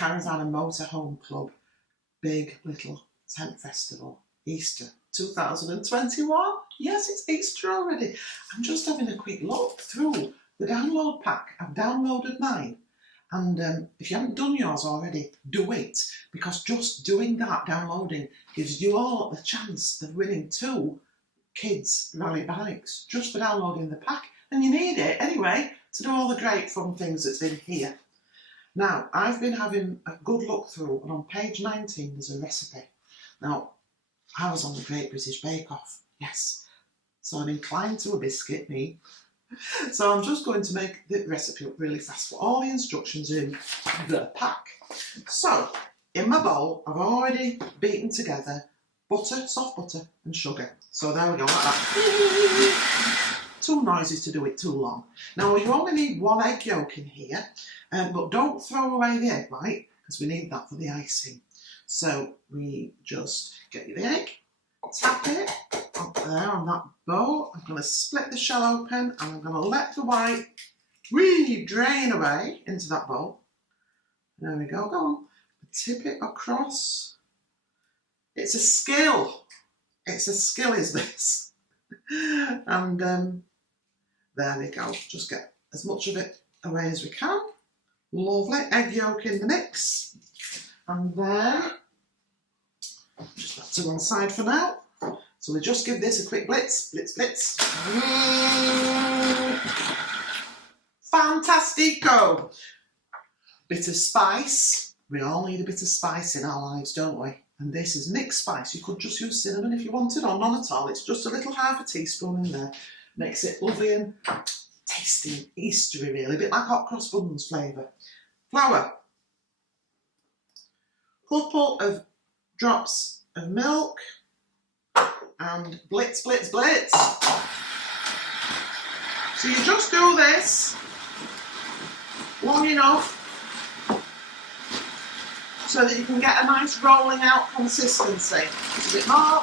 Caravan and Motorhome Club Big Little Tent Festival, Easter 2021. Yes, it's Easter already. I'm just having a quick look through the download pack. I've downloaded mine. And if you haven't done yours already, do it. Because just doing that, downloading, gives you all a chance of winning 2 kids' rally bikes just for downloading the pack. And you need it anyway to do all the great fun things that's in here. Now, I've been having a good look through, and on page 19 there's a recipe. Now, I was on the Great British Bake Off, yes. So I'm inclined to a biscuit, me. So I'm just going to make the recipe up really fast. But all the instructions are in the pack. So, in my bowl, I've already beaten together butter, soft butter, and sugar. So there we go, like that. Too noisy to do it too long. Now, you only need 1 egg yolk in here, but don't throw away the egg white, because we need that for the icing. So we just get the egg, tap it up there on that bowl. I'm going to split the shell open, and I'm going to let the white drain away into that bowl. There we go, go on. Tip it across. It's a skill. It's a skill, is this. And there we go. Just get as much of it away as we can. Lovely. Egg yolk in the mix. And then, just that to one side for now. So we just give this a quick blitz, blitz, blitz. Fantastico! Bit of spice. We all need a bit of spice in our lives, don't we? And this is mixed spice. You could just use cinnamon if you wanted, or none at all. It's just a little half a teaspoon in there. Makes it lovely and tasty, Eastery really, a bit like hot cross buns flavour. Flour. Couple of drops of milk. And blitz, blitz, blitz. So you just do this long enough so that you can get a nice rolling out consistency. Just a bit more.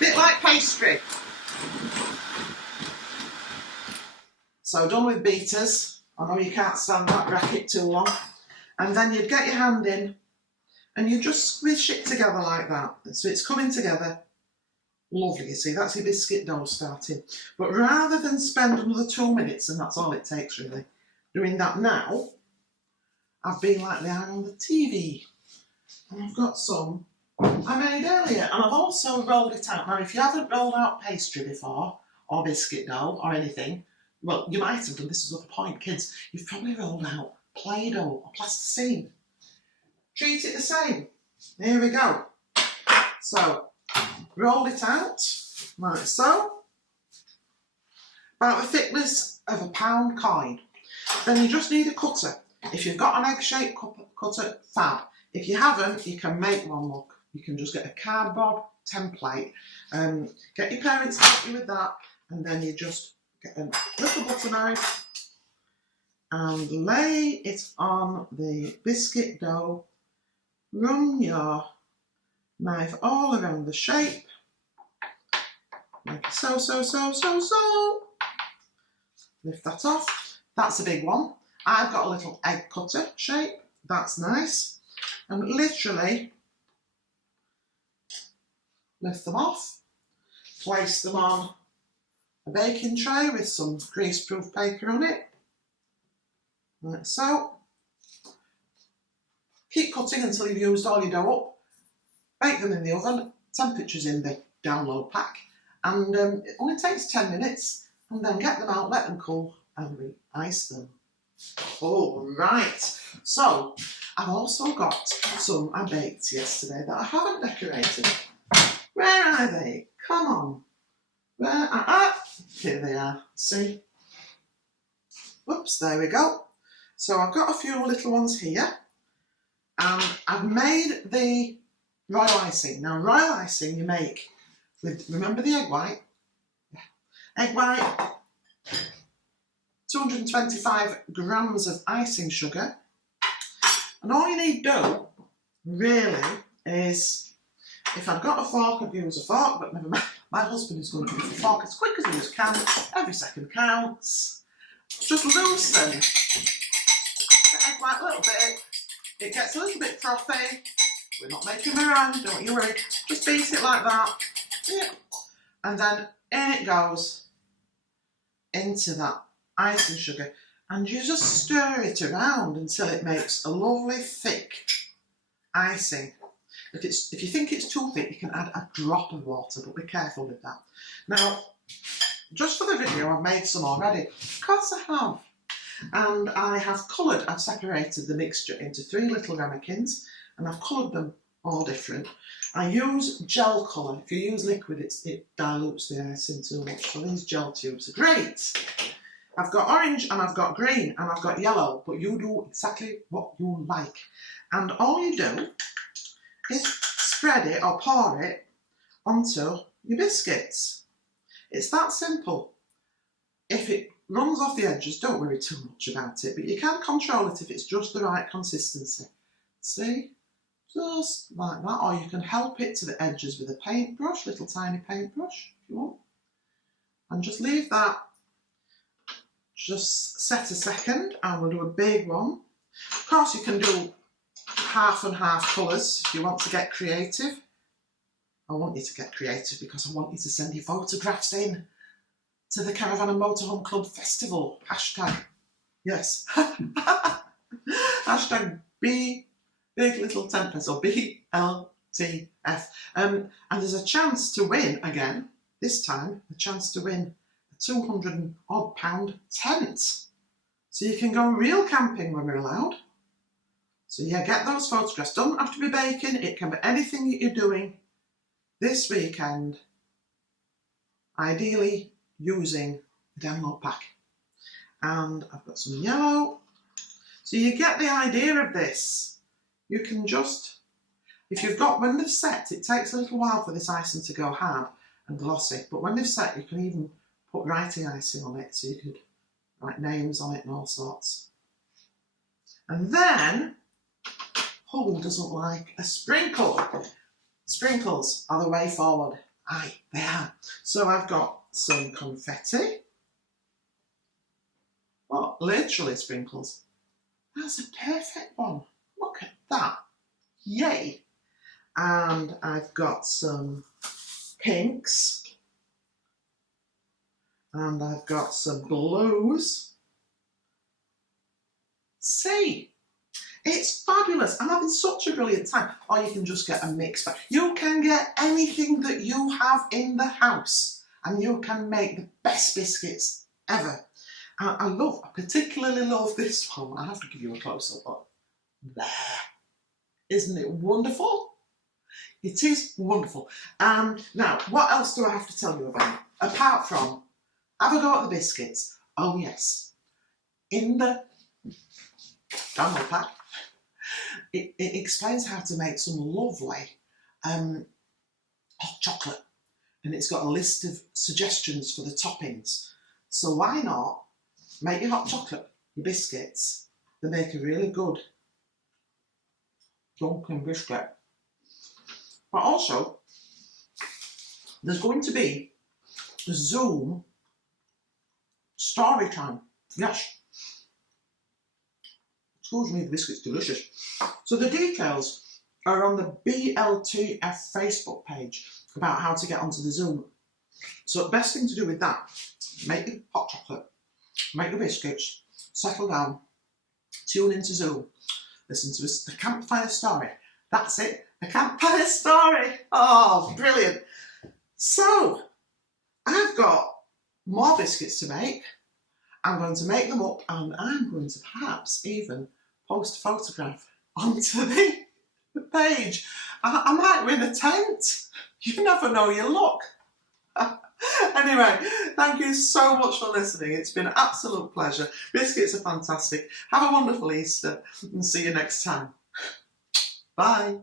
Bit like pastry. So done with beaters. I know you can't stand that racket too long. And then you'd get your hand in and you just squish it together like that. So it's coming together. Lovely, you see, that's your biscuit dough starting. But rather than spend another 2 minutes, and that's all it takes really, doing that now, I've been like they are on the TV. And I've got some I made earlier, and I've also rolled it out. Now, if you haven't rolled out pastry before, or biscuit dough, or anything, well, you might have done, this is the point, kids, you've probably rolled out Play-Doh or plasticine. Treat it the same. Here we go. So, roll it out, like so. About the thickness of a £1 coin. Then you just need a cutter. If you've got an egg-shaped cutter, fab. If you haven't, you can make one, look. You can just get a cardboard template. Get your parents to help you with that, and then you just get a little butter knife and lay it on the biscuit dough. Run your knife all around the shape, like so, so, so, so, so. Lift that off. That's a big one. I've got a little egg cutter shape. That's nice. And literally lift them off. Place them on a baking tray with some grease-proof paper on it. Like so. Keep cutting until you've used all your dough up. Bake them in the oven. Temperature's in the download pack. And it only takes 10 minutes. And then get them out, let them cool, and re-ice them. All right. So, I've also got some I baked yesterday that I haven't decorated. Where are they? Come on. Where are Here they are. See? Whoops, there we go. So I've got a few little ones here. And I've made the royal icing. Now, royal icing you make with, remember the egg white? Yeah. Egg white, 225 grams of icing sugar. And all you need to do, really, is, if I've got a fork, I'd use a fork, but never mind. My husband is going to use a fork as quick as he can. Every second counts. Just loosen the egg white a little bit. It gets a little bit frothy. We're not making meringue, don't you worry. Just beat it like that. Yeah. And then in it goes into that icing sugar. And you just stir it around until it makes a lovely thick icing. If you think it's too thick, you can add a drop of water, but be careful with that. Now, just for the video, I've made some already. Of course I have. And I have coloured, I've separated the mixture into 3 little ramekins, and I've coloured them all different. I use gel colour. If you use liquid, it dilutes the icing too much. So these gel tubes are great. I've got orange and I've got green and I've got yellow, but you do exactly what you like. And all you do is spread it or pour it onto your biscuits. It's that simple. If it runs off the edges, don't worry too much about it, but you can control it if it's just the right consistency. See? Just like that, or you can help it to the edges with a paintbrush, little tiny paintbrush, if you want. And just leave that, just set a second, and we'll do a big one. Of course, you can do half and half colours if you want to get creative. I want you to get creative because I want you to send your photographs in to the Caravan and Motorhome Club Festival. Hashtag, yes. Hashtag Big Little Tempest, or BLTF. And there's a chance to win again, this time, a chance to win a £200 and odd tent. So you can go real camping when we're allowed. So yeah, get those photographs. Don't have to be baking, it can be anything that you're doing this weekend, ideally using the download pack. And I've got some yellow. So you get the idea of this. You can just, if you've got, when they've set, it takes a little while for this icing to go hard and glossy, but when they've set, you can even put writing icing on it, so you could write names on it and all sorts. And then, who doesn't like a sprinkle? Sprinkles are the way forward. Aye, they are. So I've got some confetti. Well, literally sprinkles. That's a perfect one. Look at that. Yay. And I've got some pinks. And I've got some blues. See, it's fabulous. I'm having such a brilliant time. Or you can just get a mix bag. You can get anything that you have in the house and you can make the best biscuits ever. And I particularly love this one. I have to give you a close-up. But there. Isn't it wonderful? It is wonderful. Now, what else do I have to tell you about? Apart from, have a go at the biscuits. Oh yes. In the download pack, it explains how to make some lovely hot chocolate. And it's got a list of suggestions for the toppings. So why not make your hot chocolate, your biscuits, they make a really good Dunkin' biscuit. But also, there's going to be a Zoom story time. Yes. Excuse me, the biscuit's delicious. So the details are on the BLTF Facebook page about how to get onto the Zoom. So the best thing to do with that, make your hot chocolate, make your biscuits, settle down, tune into Zoom. Listen to the campfire story. That's it, a campfire story. Oh, brilliant. So, I've got more biscuits to make. I'm going to make them up and I'm going to perhaps even post a photograph onto the page. I might win a tent. You never know your luck. Anyway, thank you so much for listening. It's been an absolute pleasure. Biscuits are fantastic. Have a wonderful Easter and see you next time. Bye.